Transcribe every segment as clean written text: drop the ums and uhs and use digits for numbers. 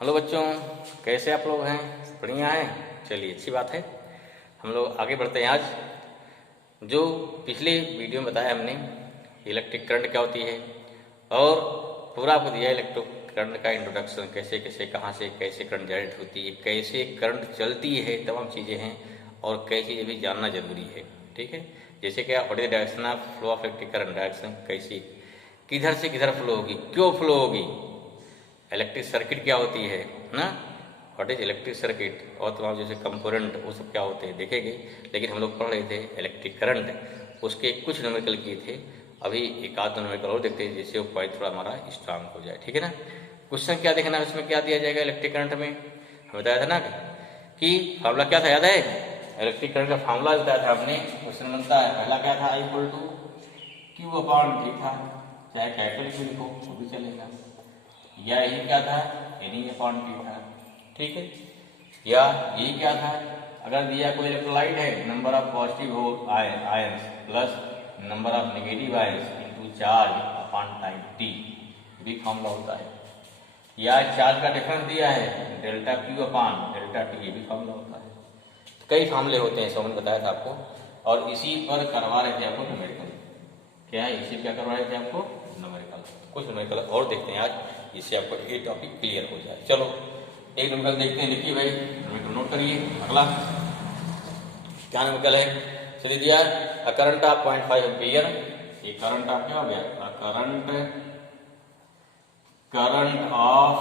Hello बच्चों, कैसे आप लोग हैं? बढ़िया हैं। चलिए, अच्छी बात है। हम लोग आगे बढ़ते हैं। आज जो पिछले वीडियो में बताया हमने इलेक्ट्रिक करंट क्या होती है और पूरा आपको दिया इलेक्ट्रिक करंट का इंट्रोडक्शन, कैसे कैसे कहाँ से कैसे करंट जनरेट होती है, कैसे करंट चलती है, तमाम चीज़ें हैं और कई चीज़ें भी जानना जरूरी है। ठीक है, जैसे कि what is direction of flow of electric current, direction कैसी, किधर से किधर फ्लो होगी, क्यों फ्लो होगी, इलेक्ट्रिक सर्किट क्या होती है ना, व्हाट इज इलेक्ट्रिक सर्किट, और तमाम जैसे कंपोनेंट वो सब क्या होते हैं देखेंगे। लेकिन हम लोग पढ़ रहे थे इलेक्ट्रिक करंट, उसके कुछ न्यूमेरिकल किए थे। अभी एक आध न्यूमेरिकल और देखते हैं जिससे वो पॉइंट थोड़ा हमारा स्ट्रांग हो जाए। ठीक है ना। क्वेश्चन क्या देखना है, उसमें क्या दिया जाएगा इलेक्ट्रिक करंट में, हमें बताया था ना कि फार्मूला क्या था, याद है? इलेक्ट्रिक करंट का फार्मूला बताया था हमने। क्वेश्चन बनता है, पहला क्या था, I equal to Q upon T था, चाहे कैपिटल क्यू लिखो वो भी चलेगा, या यही क्या था, एनी अपॉन टी था। ठीक है, या यही क्या था, अगर दिया कोई इलेक्ट्रोलाइट है, number of positive ions plus number of negative ions into charge upon time T, भी फॉर्मूला होता है। या चार्ज का डिफरेंस दिया है, delta Q upon delta T, ये भी फॉर्मूला होता है। तो कई फार्मूले होते हैं, सब मैंने बताया था आपको, और इसी पर करवा रहे थे आपको न्यूमेरिकल। क्या है, इसी क्या करवा रहे थे आपको, न्यूमेरिकल। कुछ न्यूमेरिकल और देखते हैं आज, इससे आपको ये टॉपिक क्लियर हो जाए। चलो एक न्यूमेरिकल देखते हैं, लिखिए भाई, न्यूमेरिकल नोट करिए। अगला क्या न्यूमेरिकल है, चलिए दिया है करंट ऑफ 0.5 एम्पियर। ये करंट ऑफ क्या हो गया, current of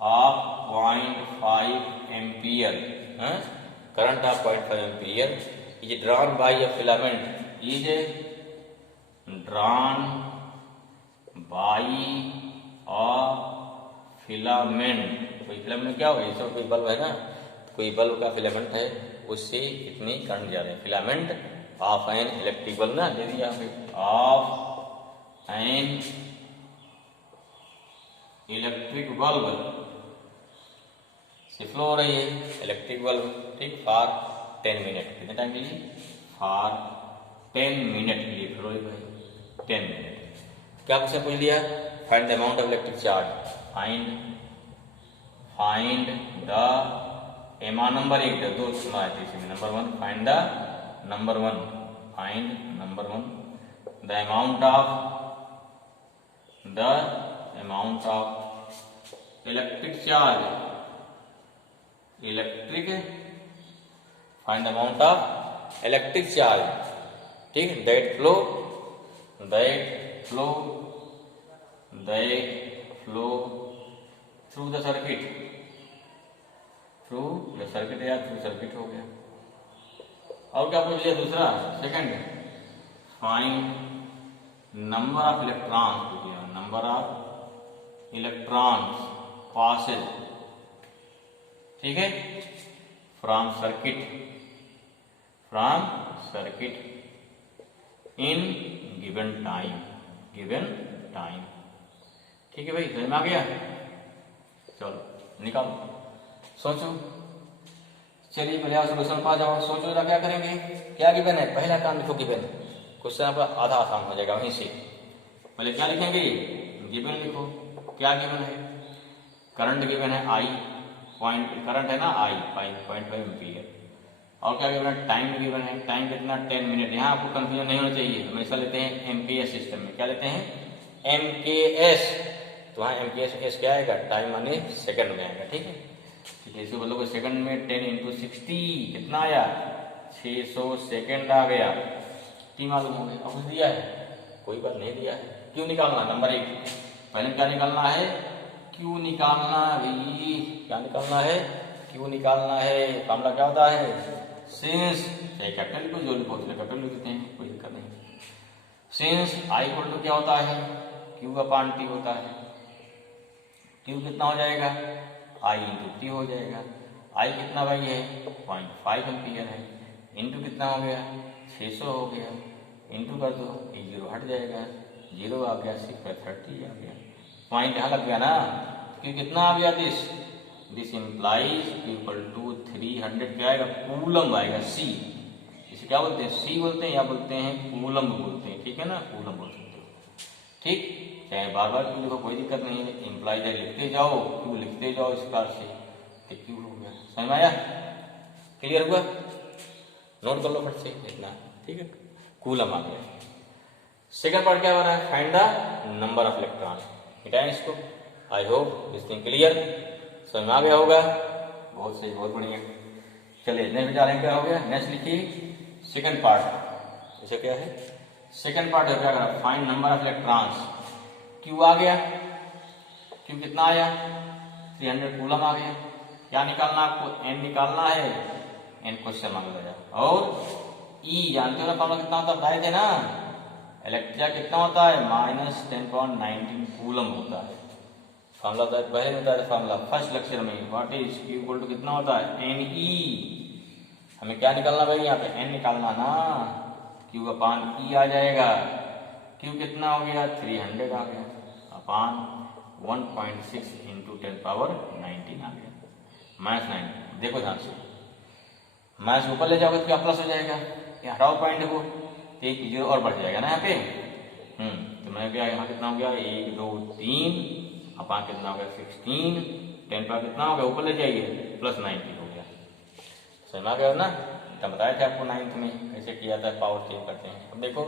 0.5 ampere, current of 0.5 ampere is drawn by a filament, is drawn by a filament। कोई फिलामेंट क्या हो, जैसे कोई बल्ब है ना, कोई बल्ब का फिलामेंट है, उससे इतनी करंट जा रही है। Filament of an electric bulb ना दे दिया, ऑफ एन इलेक्ट्रिक बल्ब से फ्लो हो रही है इलेक्ट्रिक बल्ब, ठीक, फॉर 10 मिनट। कितने टाइम के लिए, फॉर 10 मिनट के लिए फ्लो है, 10 मिनट। क्या क्वेश्चन पूछ दिया, find the amount of electric charge, find the amount, number एक दो सुना है इसी में, number one find the, number one find, number one the amount of electric charge, electric, find the amount of electric charge, ठीक, that flow through the circuit, या through circuit हो गया। और क्या पूछ लिया दूसरा, second, find number of electrons पूछ लिया, नंबर ऑफ इलेक्ट्रॉन्स पासेज, ठीक है, from circuit in given time, ठीक है भाई, समझ में आ गया। चलो निकालो, सोचो, चलिए पहले आप सोल्यूशन पा जाओ, सोचो जरा क्या करेंगे, क्या गिवन है, पहला काम लिखो गिवन, क्वेश्चन आपका आधा आसान हो जाएगा वहीं से। पहले क्या लिखेंगे, गिवन लिखो, क्या गिवन है, करंट गिवन है आई, पॉइंट करंट है ना आई 0.5 एम्पियर, और क्या गिवन है, टाइम गिवन है, टाइम कितना, 10 मिनट। यहाँ आपको कंफ्यूजन नहीं होना चाहिए, हमेशा लेते हैं एमपीएस सिस्टम में, क्या लेते हैं, एमकेएस, तो वहाँ एमकेएस क्या आएगा, टाइम माने सेकंड में आएगा, ठीक है। ठीक है, इसको बोलोगे सेकंड में 10 इंटू 60 कितना आया, 600 सेकंड आ गया, टी मालूम हो गया। अब दिया है, कोई बात नहीं दिया है, क्यों निकालना, नंबर एक, पहले क्या निकालना है, क्यों निकालना भी, क्या निकालना है, क्यों निकालना है। फार्मूला क्या होता है, सिंस, चाहे कैपिटल को जो लिखो कैपिटल लिख देते हैं, कोई दिक्कत नहीं। सिंस आई इक्वल टू क्या होता है, क्यू अपॉन टी होता है, क्यू कितना हो जाएगा, आई इंटू टी हो जाएगा। आई कितना भाई है, 0.5 एम्पियर है, इंटू कितना हो गया, 600 हो गया, इंटू कर दो, 0 हट जाएगा, 0 आ गया, 6 पर 30 आ गया, पॉइंट यहाँ लग गया ना, क्यों कितना आ गया, दिस इम्प्लाइज इक्वल टू 300 क्या आएगा, कूलम आएगा, सी, इसे क्या बोलते हैं, सी बोलते हैं या बोलते हैं कूलम बोलते हैं, ठीक है ना, कूलम बोल सकते हो, ठीक। चाहे बार बार क्यू लिखो, कोई दिक्कत नहीं है। इम्प्लाई है लिखते जाओ, क्यू लिखते जाओ इस प्रकार से, तो क्यू हो गया। समझ में आया? क्लियर हुआ? नोट कर लो फट से इतना, ठीक है। कूलम आ गया। सेकंड पार्ट क्या हो रहा है? Find the number of electron. मिटाएं इसको। I hope this thing clear, समझ में आ गया होगा। बहुत सही, बहुत बढ़िया। चलिए नेक्स्ट विचार है, क्या हो गया? नेक्स्ट लिखिए सेकंड पार्ट। इसे क्या है? सेकंड पार्ट है क्या करा? Find number of electrons. Q आ गया, क्यू कितना आया? 300 कूलम आ गया। क्या निकालना आपको? एन निकालना है, एन क्वेश्चन मांगा गया। और ई जानते हो ना फॉर्मूला कितना होता है? बताए थे ना, इलेक्ट्रिक कितना होता है? -10.19 कूलम होता है। फॉर्मूला तो पहले बताया था, फॉर्मूला फर्स्ट लेक्चर में। What is Q equal to कितना होता है? N E. हमें क्या निकालना भाई? यहाँ पे एन निकालना ना, क्यू अपान ई आ जाएगा। क्यू कितना हो गया? 300 आ गया, अपान 1.6 इंटू 10⁻19 आ गया, -9। देखो ध्यान से, माइनस ऊपर ले जाओगे तो क्या प्लस हो जाएगा? यहाँ हटाओ पॉइंट को, तो एक 0 और बढ़ जाएगा ना यहाँ पे। तो मैं क्या, यहाँ कितना हो गया? 1 2 3 अपान कितना हो गया? 16। 10 पर कितना हो गया? ऊपर ले जाइए, +90 हो गया। समझ आ गया ना? तो बताया था आपको 9th में कैसे किया था, पावर चेंज करते हैं। अब देखो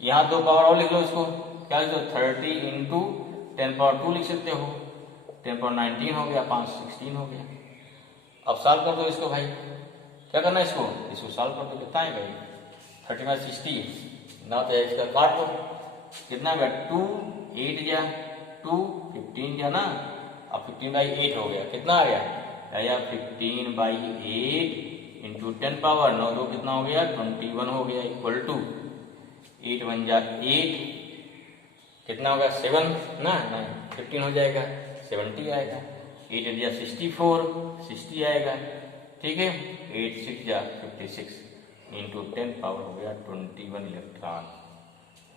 यहाँ 2 पावर और लिख लो इसको। क्या लिख लो? 30 इंटू 10⁻2 लिख सकते हो। 10⁻19 हो गया, 516 हो गया। अब सॉल्व कर दो इसको भाई। क्या करना है इसको सॉल्व कर दो। कितना है भाई? 30 × 60 ना, तो इसका काट दो। कितना गया? 2 8 गया, 2 15 गया ना। अब 15/8 हो गया। कितना आ गया? 15/8 इंटू 10 पावर 9 2 कितना हो गया? 21 हो गया, इक्वल टू 8 1 जा 8, कितना होगा? 7 ना, 15 हो जाएगा, 70 आएगा। 8 8 जा 64, 60 आएगा, ठीक है। 8 6 जा 56 इंटू 10 पावर हो गया 21 इलेक्ट्रॉन।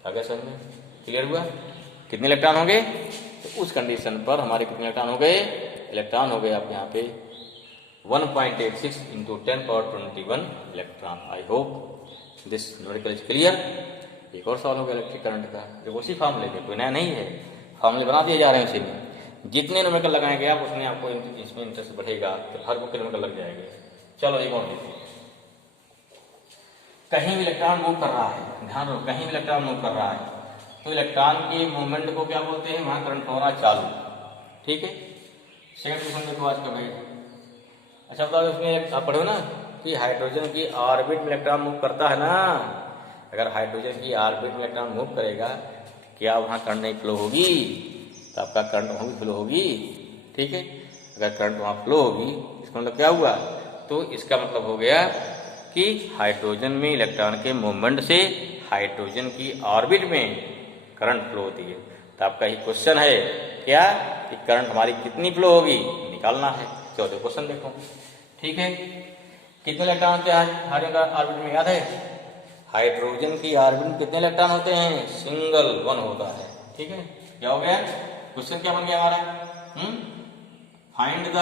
आ गया समझ में? क्लियर हुआ? कितने इलेक्ट्रॉन होंगे? तो उस कंडीशन पर हमारे कितने इलेक्ट्रॉन हो गए? इलेक्ट्रॉन हो गए आप यहाँ पे 1.86 into 10⁻21 electron. I hope this numerical is clear. एक और सवाल हो गया इलेक्ट्रिक करंट का, जो उसी फॉर्मूले के, कोई नया नहीं है, फॉर्मूले बना दिए जा रहे हैं उसी में। जितने न्यूमेरिकल लगाएंगे आप, उसमें आपको इसमें इंटरेस्ट बढ़ेगा, तो हर बुक के न्यूमेरिकल लग जाएंगे। चलो एक और देखिए। कहीं भी इलेक्ट्रॉन मूव कर रहा है, ध्यान रखो, कहीं भी इलेक्ट्रॉन मूव कर रहा है तो इलेक्ट्रॉन के मूवमेंट को क्या बोलते हैं? वहां करंट हो रहा चालू, ठीक है। सेकंड क्वेश्चन देखो आज का भाई। अच्छा बताओ, उसमें आप पढ़ो ना कि हाइड्रोजन की ऑर्बिट में इलेक्ट्रॉन मूव करता है ना। अगर हाइड्रोजन की ऑर्बिट में इलेक्ट्रॉन मूव करेगा, क्या वहां करंट नहीं फ्लो होगी? तो आपका करंट वहां भी फ्लो होगी, ठीक है। अगर करंट वहां फ्लो होगी, इसका मतलब क्या हुआ? तो इसका मतलब हो गया कि हाइड्रोजन में इलेक्ट्रॉन के मूवमेंट से हाइड्रोजन की ऑर्बिट में करंट फ्लो होती है। तो आपका ही क्वेश्चन है क्या कि करंट हमारी कितनी फ्लो होगी, निकालना है। चौथे क्वेश्चन देखो, ठीक है। कितने इलेक्ट्रॉन होते हैं हाइड्रोजन ऑर्बिट में? याद है हाइड्रोजन की ऑर्बिट में कितने इलेक्ट्रॉन होते हैं? सिंगल 1 होता है, ठीक है। क्या हो गया क्वेश्चन? क्या बन गया हमारा? Find the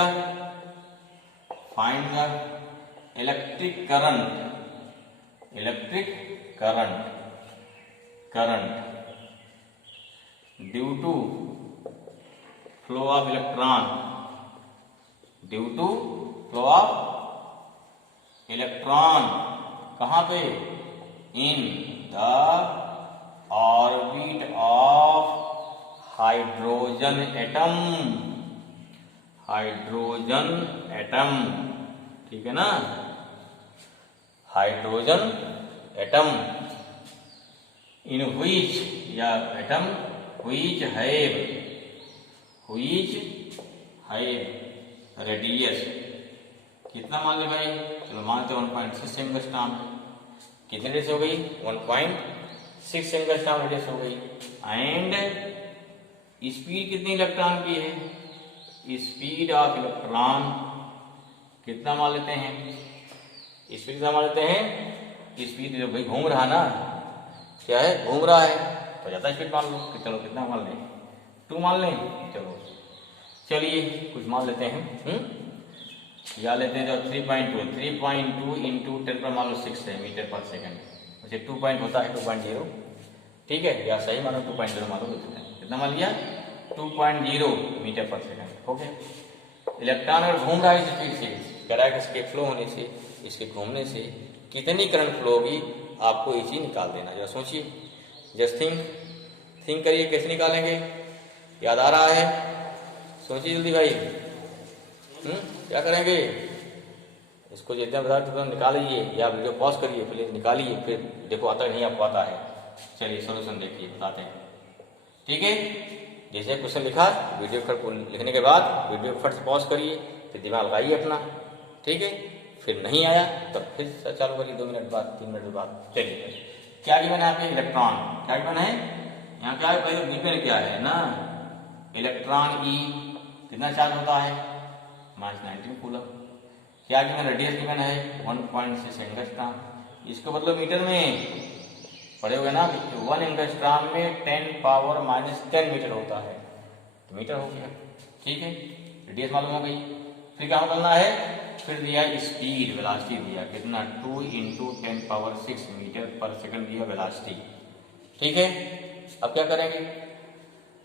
electric current due to flow of electron, कहां पे? In the orbit of hydrogen atom, ठीक है ना। हाइड्रोजन एटम इन व्हिच, या एटम व्हिच हैव रेडियस, कितना मान ले भाई? चलो मानते 1.6 एंगस्ट्रॉम। कितनी रेडियस हो गई? 1.6 एंगस्ट्रॉम रेडियस हो गई। एंड स्पीड कितनी इलेक्ट्रॉन की है? स्पीड ऑफ इलेक्ट्रॉन कितना मान लेते हैं? स्पीड कितना मान लेते हैं? स्पीड जो भाई घूम रहा ना, क्या है? घूम रहा है, तो ज्यादा स्पीड मान लो। चलो कितना मान लें? 2 मान लें। चलो चलिए कुछ मान लेते हैं। या लेते हैं जो 3.2 इंटू 10 पर मान लो 6 है मीटर पर सेकंड। वैसे 2 पॉइंट होता है 2.0, ठीक है। या सही मानो 2.0 मान लो, कितना मान लिया 2.0 मीटर पर सेकंड। ओके, इलेक्ट्रॉन अगर घूम रहा है इस स्पीड से, कह रहा है कि इसके फ्लो होने से, इसके घूमने से कितनी करंट फ्लो होगी, आपको इसी निकाल देना। जरा सोचिए, जस्ट थिंक करिए, कैसे निकालेंगे, याद आ रहा है? सोचिए जल्दी भाई। क्या करेंगे? इसको जितना बता तो निकाल लीजिए, या वीडियो पॉज करिए, प्लीज निकालिए, फिर देखो आता नहीं आपको आता है। चलिए सोल्यूशन देखिए, बताते हैं। ठीक है, जैसे क्वेश्चन लिखा, वीडियो फट लिखने के बाद वीडियो फट से पॉज करिए, फिर दिमाग लगाइए अपना। ठीक है, फिर नहीं आया तो फिर चालू करिए 2 मिनट बाद, 3 मिनट बाद। चलिए, क्या गिवन है आपके? इलेक्ट्रॉन। क्या गिवन है यहाँ? क्या है पहले गिवन क्या है ना, इलेक्ट्रॉन ई कितना चार्ज होता है? -19 कूलम। क्या गिवन? रेडियस गिवन है 1.6 एंगस्ट्रॉम। इसको मतलब मीटर में पढ़े हुए ना, 1 एंगस्ट्रॉम में 10 पावर -10 मीटर होता है, तो मीटर हो गया। ठीक है, रेडियस मालूम हो गई। फिर क्या करना है? फिर दिया स्पीड, वेलोसिटी दिया कितना, 2 × 10⁻6 मीटर पर सेकंड दिया वेलोसिटी। ठीक है, अब क्या करेंगे?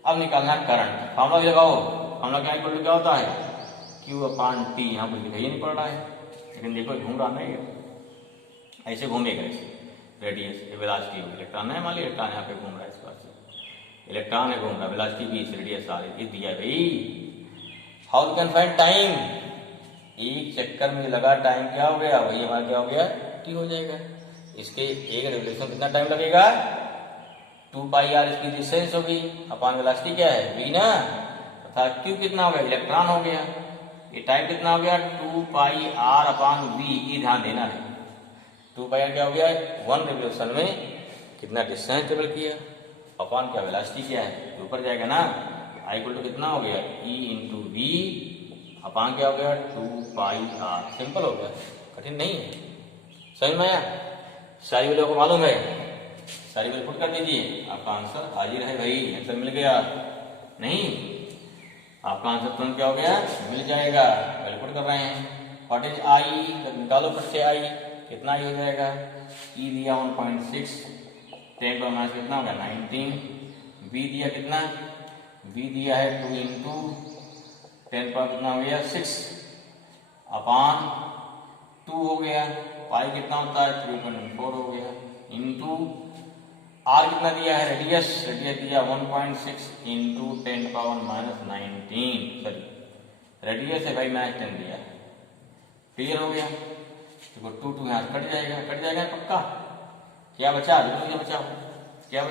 अब निकालना करंट। फॉर्मूला भी लगाओ। फॉर्मूला क्या होता है? Q/T। यहाँ पर लिखा ही नहीं पड़ रहा है, लेकिन देखो घूम रहा है, ऐसे घूमेगा, ऐसे रेडियस वेलोसिटी। इलेक्ट्रॉन है, मान लीजिए इलेक्ट्रॉन यहाँ पे घूम रहा है, इस पास से इलेक्ट्रॉन है घूम रहा है, वेलोसिटी 20, रेडियस आ रही है, दिया भाई। How can find time? एक चक्कर में लगा टाइम क्या हो गया, वही हमारा क्या हो गया, T हो जाएगा। इसके एक रेवोल्यूशन कितना टाइम लगेगा? 2πr इसकी डिस्टेंस होगी, अपॉन वेलोसिटी क्या है, v ना, तथा Q कितना हो गया, इलेक्ट्रॉन हो गया। ये टाइम कितना हो गया, 2πr/v। ये ध्यान देना है, 2πr क्या हो गया, 1 रेवोल्यूशन में कितना डिस्टेंस ट्रेवल किया, अपॉन क्या वेलोसिटी क्या है, ऊपर जाएगा ना। I = कितना हो गया, E × v अपॉन क्या हो गया, 2πr। सिंपल हो गया, कठिन नहीं है। समझ में आया? सारी वैल्यू को मालूम है, सारी वैल्यू पुट कर दीजिए, आपका आंसर हाजिर है भाई। आंसर मिल गया नहीं? आपका आंसर तुरंत क्या हो गया, मिल जाएगा। वैल्यू पुट कर रहे हैं। What is I? निकालो फट से आई, कितना आई हो जाएगा? ई दिया 1.6, 10⁻⁻ कितना होगा 19। वी दिया कितना, वी दिया है 2 × 10 पर कितना हो गया 6 अपॉन 2 हो गया। पाई कितना होता है 3.4 हो गया, इंटू आर कितना दिया है, रेडियस दिया 1.6 × 10⁻⁻19। सॉरी रेडियस है भाई, -10 दिया है। क्लियर हो गया? देखो 2 यहाँ कट जाएगा पक्का। क्या बचा, क्या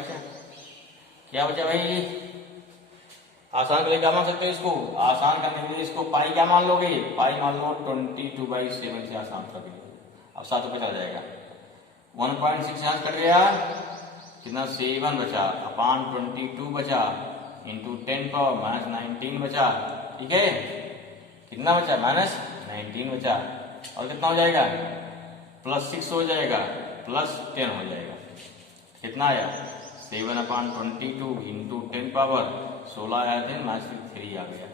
बचा भाई? आसान करके क्या मान सकते हो इसको? आसान करने के लिए इसको पाई क्या मान लोगे, पाई मान लो 22/7 से आसान कर दिया। अब 7 रुपये चला जाएगा, 1.6 यहाँ कट गया, कितना 7 बचा, अपॉन 22 बचा, इंटू 10⁻⁻19 बचा। ठीक है, कितना बचा, -19 बचा, और कितना हो जाएगा, +6 हो जाएगा, +10 हो जाएगा। कितना आया, 7/22 इंटू 10⁻16 आया थे, -3 आ गया।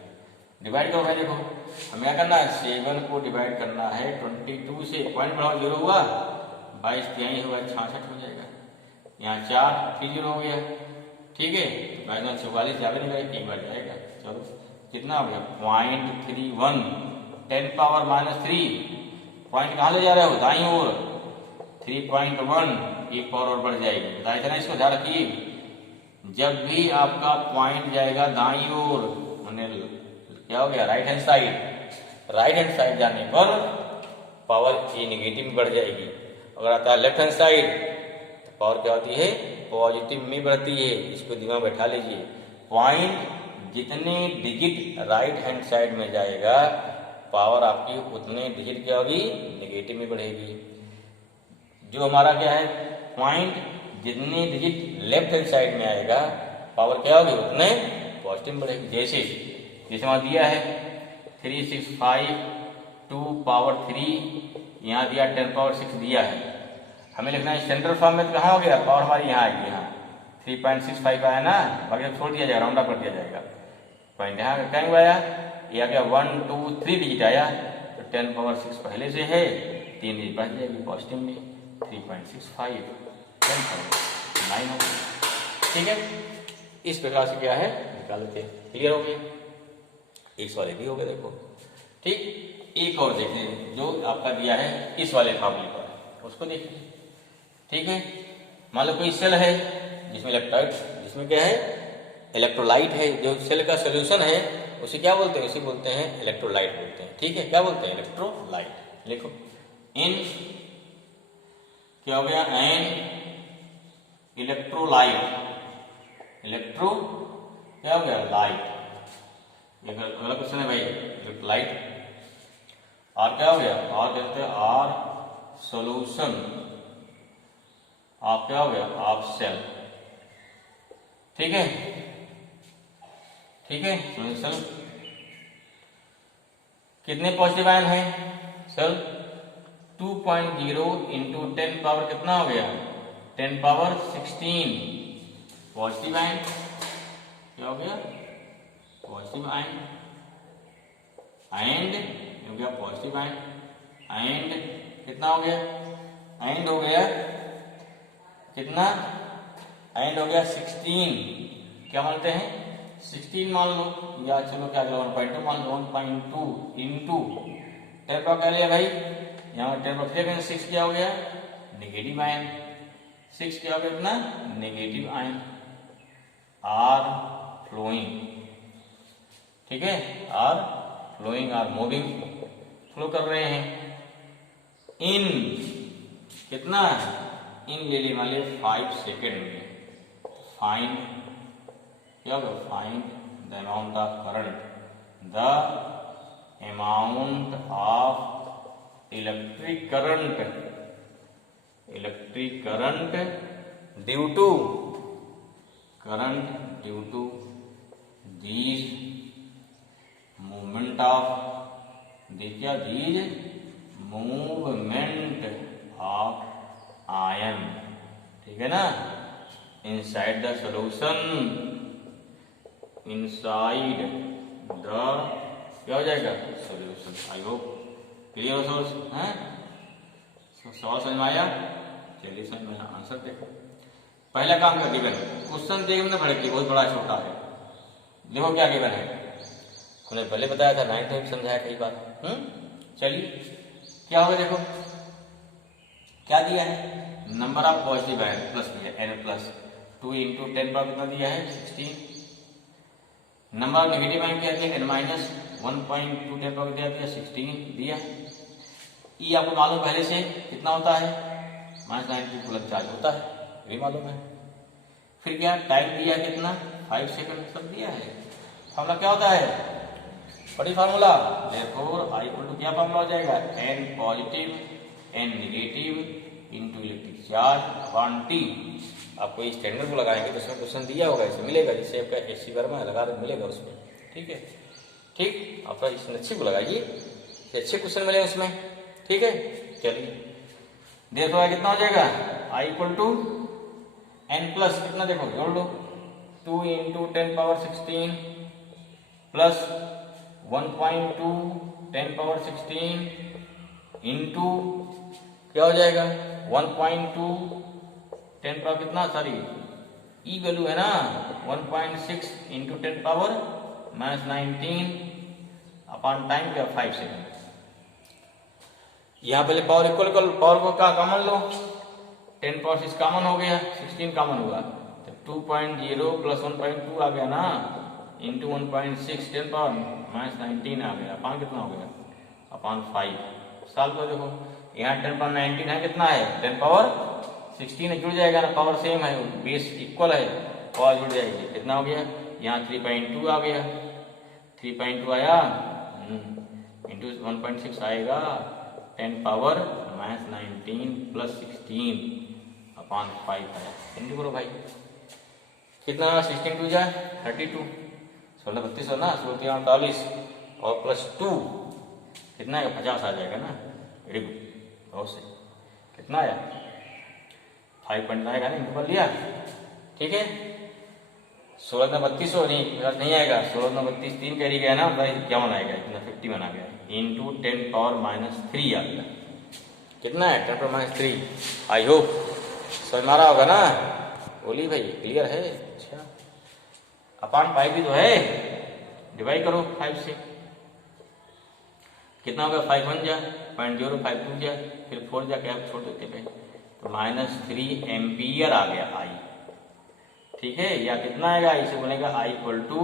डिवाइड करो भाई, देखो हमें क्या करना है, 7 को डिवाइड करना है 22 से, पॉइंट बढ़ाओ 0 हुआ, 22 तिहाई हुआ, 66 हो जाएगा। यहाँ 4 फिर 0 हो गया। ठीक है, 44 ज्यादा नहीं करेगा, एक बार जाएगा। चलो कितना हो गया, 0.31, 10⁻−3। पॉइंट कहाँ ले जा रहे हो, दाईं ओर, 3.1, एक पावर और बढ़ जाएगी। बताया था ना, इसको ध्यान रखिए, जब भी आपका पॉइंट जाएगा दाईं ओर, क्या हो गया, राइट हैंड साइड जाने पर पावर ए नेगेटिव में बढ़ जाएगी। अगर आता है लेफ्ट हैंड साइड, तो पावर क्या होती है, पॉजिटिव में बढ़ती है। इसको दिमाग बैठा लीजिए, पॉइंट जितने डिजिट राइट हैंड साइड में जाएगा, पावर आपकी उतने डिजिट क्या होगी, नेगेटिव में बढ़ेगी। जो हमारा क्या है, पॉइंट जितने डिजिट लेफ्ट हैंड साइड में आएगा, पावर क्या होगी, उतने पॉजिटिव में बढ़ेगी। जैसे वहां दिया है 365 2⁻3, यहाँ दिया 10⁻6 दिया है, हमें लिखना है सेंट्रल फॉर्म में। तो कहाँ हो गया, पावर हमारी यहाँ आएगी, यहाँ 3.65 आया ना, बाकी छोड़ दिया जाएगा, राउंड अप कर दिया जाएगा। पॉइंट यहाँ क्या आया, ये आ गया 1 2 3 डिजिट आया, तो 10⁻6 पहले से है, 3 डिजिट बढ़ जाएगी पॉजिटिव में, 3.65 10,9 हो। ठीक है, इस प्रकार से क्या है निकाल लेते हैं। क्लियर हो गया, इस वाले भी हो गए देखो। ठीक, एक और देखिए जो आपका दिया है इस वाले फॉर्मूले पर, उसको देखिए। ठीक है, मान लो कोई सेल है जिसमें इलेक्ट्रोलाइट, जिसमें क्या है इलेक्ट्रोलाइट है, जो सेल का सोल्यूशन है उसे क्या बोलते हैं, उसे बोलते हैं इलेक्ट्रोलाइट बोलते हैं। ठीक है, क्या बोलते हैं इलेक्ट्रोलाइट। लिखो इन क्या हो गया, एन इलेक्ट्रोलाइट, इलेक्ट्रो क्या हो गया लाइट, अगला क्वेश्चन है भाई इलेक्ट्रोलाइट। और क्या हो गया, और कहते हैं आर सोल्यूशन आप क्या हो गया आप सेल। ठीक है, ठीक है, सोल्यूशन कितने पॉजिटिव आयन है सेल 2.0 इंटू 10 पावर कितना हो गया 10 पावर 16 पॉजिटिव आयन, क्या हो गया पॉजिटिव आयन, एंड हो गया पॉजिटिव आयन, एंड कितना हो गया, एंड हो गया कितना, एंड हो गया 16, क्या मानते हैं 16 मान लो, या चलो क्या 1.2 मान लो, 1.2 इंटू 10 पावर क्या लिया भाई, यहाँ 10 पावर 6 क्या हो गया नेगेटिव आयन, 6 क्या हो गया इतना नेगेटिव आयन, आर फ्लोइंग। ठीक है, are flowing, are moving, flow कर रहे हैं। इन कितना, इन ले लेने वाले 5 सेकेंड में, फाइंड क्या होगा, find the amount of current, the amount of electric current, electric current due to, current due to these movement of, देखिए दीज मूवमेंट ऑफ आयन। ठीक है ना, inside the solution, inside the क्या हो जाएगा सॉल्यूशन। आई होप क्लियर हो सोर्स है, सवाल समझ में आया। चलिए समझ में आंसर देखो। पहला काम का गिवन क्वेश्चन देखना पड़ेगा, बहुत बड़ा छोटा है। देखो क्या गिवन है, हमने पहले बताया था, 9th में समझाया कई बार। चलिए क्या होगा, देखो क्या दिया है, number of positive ion plus दिया एन प्लस 2 इंटू 10 पावर कितना दिया है 16, नंबर ऑफ नेगेटिव आयन क्या दिया एन माइनस 1.2 10 पावर क्या दिया 16 दिया। ई आपको मालूम पहले से कितना होता है -92 कूलम चार्ज होता है, ये मालूम है। फिर क्या टाइम दिया कितना 5 सेकंड सब दिया है। फार्मूला क्या होता है, बड़ी formula, therefore I equal to क्या फार्मूला हो जाएगा N positive N negative into electric charge upon T. आपको इस स्टैंडर्ड को लगाएंगे तो उसमें क्वेश्चन दिया होगा, इसे मिलेगा, जिससे आपका एससी वर्मा लगा मिलेगा उसमें। ठीक है, ठीक, आपका इस अच्छे को लगाइए, अच्छे क्वेश्चन मिले उसमें। ठीक है, चलिए देखो कितना हो जाएगा आई इक्वल टू एन प्लस कितना, देखो जोड़ लो 2 into 10 power 16 plus 1.2 10 power 16 into क्या हो जाएगा 1.2 10 पावर कितना, सॉरी ई वैल्यू है ना 1.6 इंटू 10 पावर -19 अपॉन टाइम क्या 5 सेकेंड। यहाँ पहले पावर इक्वल कर, पावर को क्या कॉमन लो, 10 पावर 6 कॉमन हो गया, 16 कॉमन हुआ तो 2.0 प्लस 1.2 आ गया ना इंटू 1.6 10 पावर -19 आ गया, अपॉन कितना हो गया अपॉन 5। साल को देखो यहाँ 10 पावर 19 है, कितना है 10 पावर 16 जुड़ जाएगा ना, पावर सेम है, बेस इक्वल है, पावर जुड़ जाएगी, कितना हो गया यहाँ 3.2 आ गया, 3.2 आया इंटू 1.6 आएगा 10 पावर -19 प्लस 16 अपॉन 5 है। इंटू करो भाई, कितना 16 टू जाए 32, 16 32 हो ना, 16 48 और प्लस 2 कितना है 50 आ जाएगा ना। वेरी गुड, बहुत से कितना आया 5 पॉइंट आएगा नहीं, कर लिया। ठीक है, 16 में 32 हो नहीं आएगा, 16 में 32 3 कैरी गया ना भाई, क्या आएगा इतना 50 बना गया इंटू 10 पावर -3 आ गया, कितना है 10 पावर -3। आई होप समझ मारा होगा ना, बोली भाई क्लियर है। अच्छा अपान 5 भी तो है, डिवाइड करो 5 से, कितना होगा 5 1 जा 0.052 जा, फिर 4 जा क्या छोड़ देते पे, तो -3 एम्पियर आ गया आई, ठीक है। या कितना आएगा, इसे बनेगा I equal to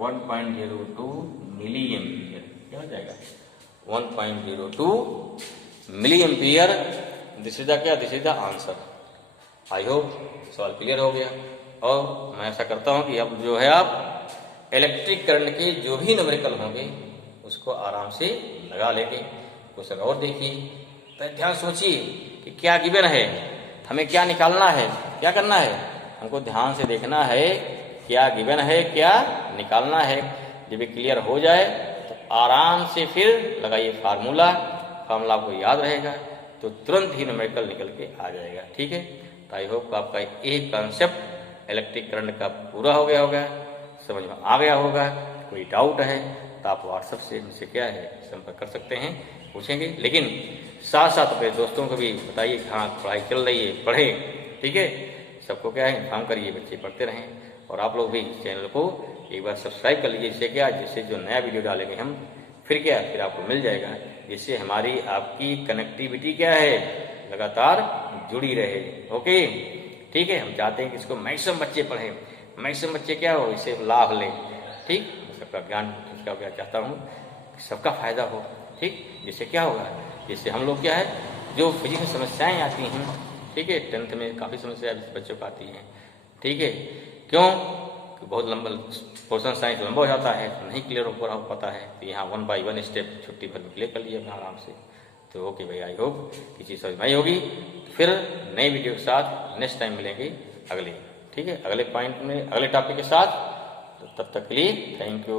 1.02 milli ampere, क्या हो जाएगा 1.02 milli ampere. This is the क्या, this is the answer. I hope सवाल क्लियर हो गया। और मैं ऐसा करता हूं कि अब जो है आप इलेक्ट्रिक करंट के जो भी न्यूमेरिकल होंगे उसको आराम से लगा लेंगे। क्वेश्चन और देखिए, तो ध्यान सोचिए कि क्या गिवन है, हमें क्या निकालना है, क्या करना है, हमको ध्यान से देखना है क्या गिवन है, क्या निकालना है। जब ये क्लियर हो जाए तो आराम से फिर लगाइए फार्मूला, फार्मूला आपको याद रहेगा तो तुरंत ही न्यूमेरिकल निकल के आ जाएगा, ठीक है। तो आई होप आपका एक कॉन्सेप्ट इलेक्ट्रिक करंट का पूरा हो गया होगा, समझ में आ गया होगा। कोई डाउट है तो आप व्हाट्सएप से मुझसे क्या है संपर्क कर सकते हैं, पूछेंगे। लेकिन साथ साथ अपने दोस्तों को भी बताइए हाँ पढ़ाई चल रही है, पढ़ें, ठीक है। सबको क्या है इन्फॉर्म करिए, बच्चे पढ़ते रहें। और आप लोग भी चैनल को एक बार सब्सक्राइब कर लीजिए, जिससे क्या, जिससे जो नया वीडियो डालेंगे हम फिर आपको मिल जाएगा, जिससे हमारी आपकी कनेक्टिविटी क्या है लगातार जुड़ी रहे। ओके, ठीक है। हम चाहते हैं कि इसको मैक्सिमम बच्चे पढ़ें, मैक्सिमम बच्चे क्या हो इसे लाभ लें, ठीक। सबका ज्ञान उसका क्या चाहता हूँ, सबका फायदा हो, ठीक। जिससे क्या होगा, जिससे हम लोग क्या है जो फिजिक्स में समस्याएं आती हैं, ठीक है, 10th में काफ़ी समस्याएं बच्चों को आती हैं, ठीक है। क्यों, बहुत लंबा पोर्शन साइंस लंबा हो जाता है, नहीं क्लियर हो पाता है, तो यहाँ 1 बाय 1 स्टेप छुट्टी भर में क्लियर कर लिए अपना आराम से। तो ओके भाई, आई होप कि चीज़ समझ में आई होगी। फिर नई वीडियो के साथ नेक्स्ट टाइम मिलेंगे अगले, ठीक है, अगले पॉइंट में अगले टॉपिक के साथ। तो तब तक के लिए थैंक यू।